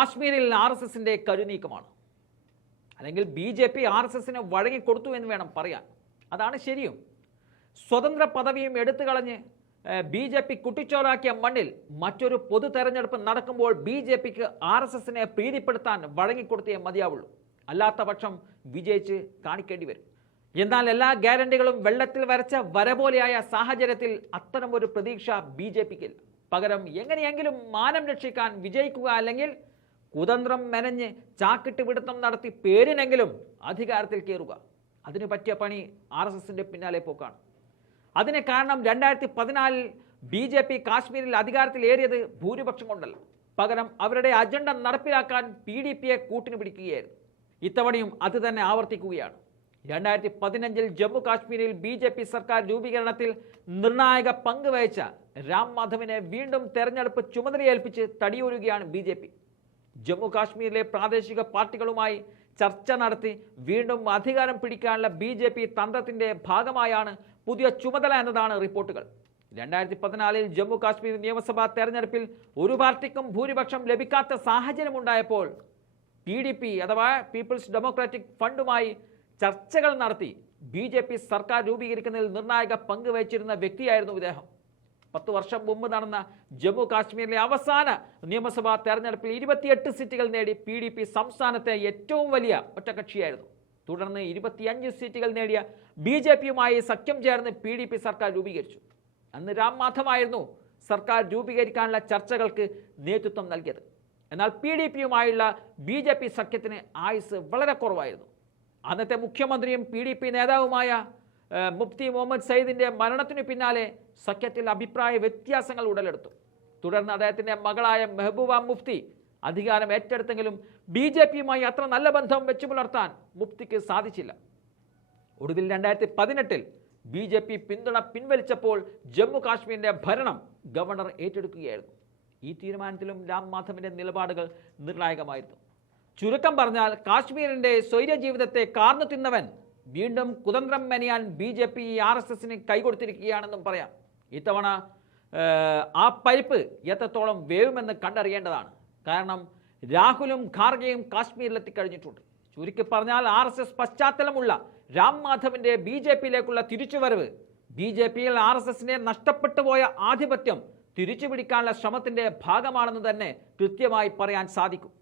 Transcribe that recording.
കാശ്മീരിൽ R S എസിന്റെ കരുനീക്കമാണ്. അല്ലെങ്കിൽ B J P R S എസിന് വഴങ്ങിക്കൊടുത്തു എന്ന് വേണം പറയാൻ. അതാണ് ശരിയും. സ്വതന്ത്ര പദവിയും എടുത്തു കളഞ്ഞ് ബി ജെ പി കുട്ടിച്ചോറാക്കിയ മണ്ണിൽ മറ്റൊരു പൊതു തെരഞ്ഞെടുപ്പ് നടക്കുമ്പോൾ ബി ജെ പിക്ക് ആർ എസ് എസിനെ പ്രീതിപ്പെടുത്താൻ വഴങ്ങിക്കൊടുത്തേ മതിയാവുള്ളൂ. അല്ലാത്ത പക്ഷം വിജയിച്ച് കാണിക്കേണ്ടി വരും. എന്നാൽ എല്ലാ ഗ്യാരണ്ടികളും വെള്ളത്തിൽ വരച്ച വരപോലെയായ സാഹചര്യത്തിൽ അത്തരമൊരു പ്രതീക്ഷ ബി ജെ പിക്കില്ല. പകരം എങ്ങനെയെങ്കിലും മാനം രക്ഷിക്കാൻ വിജയിക്കുക അല്ലെങ്കിൽ കുതന്ത്രം മെനഞ്ഞ് ചാക്കിട്ട് പിടുത്തം നടത്തി പേരിനെങ്കിലും അധികാരത്തിൽ കയറുക അതിന് പറ്റിയ പണി ആർ എസ് എസിന്റെ പിന്നാലെ പോക്കാണ്. അതിന് കാരണം രണ്ടായിരത്തി പതിനാലിൽ ബി ജെ പി കാശ്മീരിൽ അധികാരത്തിൽ ഏറിയത് ഭൂരിപക്ഷം കൊണ്ടല്ല. പകരം അവരുടെ അജണ്ട നടപ്പിലാക്കാൻ പി ഡി പിയെ കൂട്ടിന് പിടിക്കുകയായിരുന്നു. ഇത്തവണയും അത് തന്നെ ആവർത്തിക്കുകയാണ്. രണ്ടായിരത്തി പതിനഞ്ചിൽ ജമ്മു കാശ്മീരിൽ ബി ജെ പി സർക്കാർ രൂപീകരണത്തിൽ നിർണായക പങ്ക് വഹിച്ച രാം മാധവിനെ വീണ്ടും തെരഞ്ഞെടുപ്പ് ചുമതലയേൽപ്പിച്ച് തടിയൂരുകയാണ് ബി ജെ പി. ജമ്മു കാശ്മീരിലെ പ്രാദേശിക പാർട്ടികളുമായി ചർച്ച നടത്തി വീണ്ടും അധികാരം പിടിക്കാനുള്ള ബി ജെ പി തന്ത്രത്തിന്റെ ഭാഗമായാണ് പുതിയ ചുമതല എന്നതാണ് റിപ്പോർട്ടുകൾ. രണ്ടായിരത്തി പതിനാലിൽ ജമ്മു കാശ്മീർ നിയമസഭാ തെരഞ്ഞെടുപ്പിൽ ഒരു പാർട്ടിക്കും ഭൂരിപക്ഷം ലഭിക്കാത്ത സാഹചര്യമുണ്ടായപ്പോൾ പി ഡി പി അഥവാ പീപ്പിൾസ് ഡെമോക്രാറ്റിക് ഫണ്ടുമായി ചർച്ചകൾ നടത്തി ബി സർക്കാർ രൂപീകരിക്കുന്നതിൽ നിർണായക പങ്ക് വഹിച്ചിരുന്ന വ്യക്തിയായിരുന്നു ഇദ്ദേഹം. പത്ത് വർഷം മുമ്പ് നടന്ന ജമ്മു കാശ്മീരിലെ അവസാന നിയമസഭാ തെരഞ്ഞെടുപ്പിൽ ഇരുപത്തിയെട്ട് സീറ്റുകൾ നേടി പി ഡി പി സംസ്ഥാനത്തെ ഏറ്റവും വലിയ ഒറ്റകക്ഷിയായിരുന്നു. തുടർന്ന് ഇരുപത്തിയഞ്ച് സീറ്റുകൾ നേടിയ ബി ജെ പിയുമായി സഖ്യം ചേർന്ന് പി ഡി പി സർക്കാർ രൂപീകരിച്ചു. അന്ന് രാം മാധവായിരുന്നു സർക്കാർ രൂപീകരിക്കാനുള്ള ചർച്ചകൾക്ക് നേതൃത്വം നൽകിയത്. എന്നാൽ പി ഡി പിയുമായുള്ള ബി ജെ പി സഖ്യത്തിന് ആയുസ് വളരെ കുറവായിരുന്നു. അന്നത്തെ മുഖ്യമന്ത്രിയും പി ഡി പി നേതാവുമായ മുഫ്തി മുഹമ്മദ് സയ്യിദിന്റെ മരണത്തിനു പിന്നാലെ സഖ്യത്തിൽ അഭിപ്രായ വ്യത്യാസങ്ങൾ ഉടലെടുത്തു. തുടർന്ന് അദ്ദേഹത്തിന്റെ മകളായ മെഹബൂബ മുഫ്തി അധികാരം ഏറ്റെടുത്തെങ്കിലും ബി ജെ പിയുമായി അത്ര നല്ല ബന്ധം വെച്ചു പുലർത്താൻ മുഫ്തിക്ക് സാധിച്ചില്ല. ഒടുവിൽ രണ്ടായിരത്തി പതിനെട്ടിൽ ബി ജെ പി പിന്തുണ പിൻവലിച്ചപ്പോൾ ജമ്മു കാശ്മീരിന്റെ ഭരണം ഗവർണർ ഏറ്റെടുക്കുകയായിരുന്നു. ഈ തീരുമാനത്തിലും രാം മാധവിന്റെ നിലപാടുകൾ നിർണായകമായിരുന്നു. ചുരുക്കം പറഞ്ഞാൽ കാശ്മീരിന്റെ സ്വൈര്യ ജീവിതത്തെ കാർന്നു തിന്നവൻ വീണ്ടും കുതന്ത്രം മെനയാൻ B J P R S എസിന് കൈകൊടുത്തിരിക്കുകയാണെന്നും പറയാം. ഇത്തവണ ആ പരിപ്പ് എത്രത്തോളം വേവുമെന്ന് കണ്ടറിയേണ്ടതാണ്. കാരണം രാഹുലും ഖാർഗെയും കാശ്മീരിലെത്തിക്കഴിഞ്ഞിട്ടുണ്ട്. ചുരുക്കി പറഞ്ഞാൽ ആർ എസ് എസ് പശ്ചാത്തലമുള്ള രാം മാധവിന്റെ ബി ജെ പിയിലേക്കുള്ള തിരിച്ചുവരവ് ബി ജെ പിയിൽ ആർ എസ് എസിനെ നഷ്ടപ്പെട്ടു പോയ ആധിപത്യം തിരിച്ചുപിടിക്കാനുള്ള ശ്രമത്തിന്റെ ഭാഗമാണെന്ന് തന്നെ കൃത്യമായി പറയാൻ സാധിക്കും.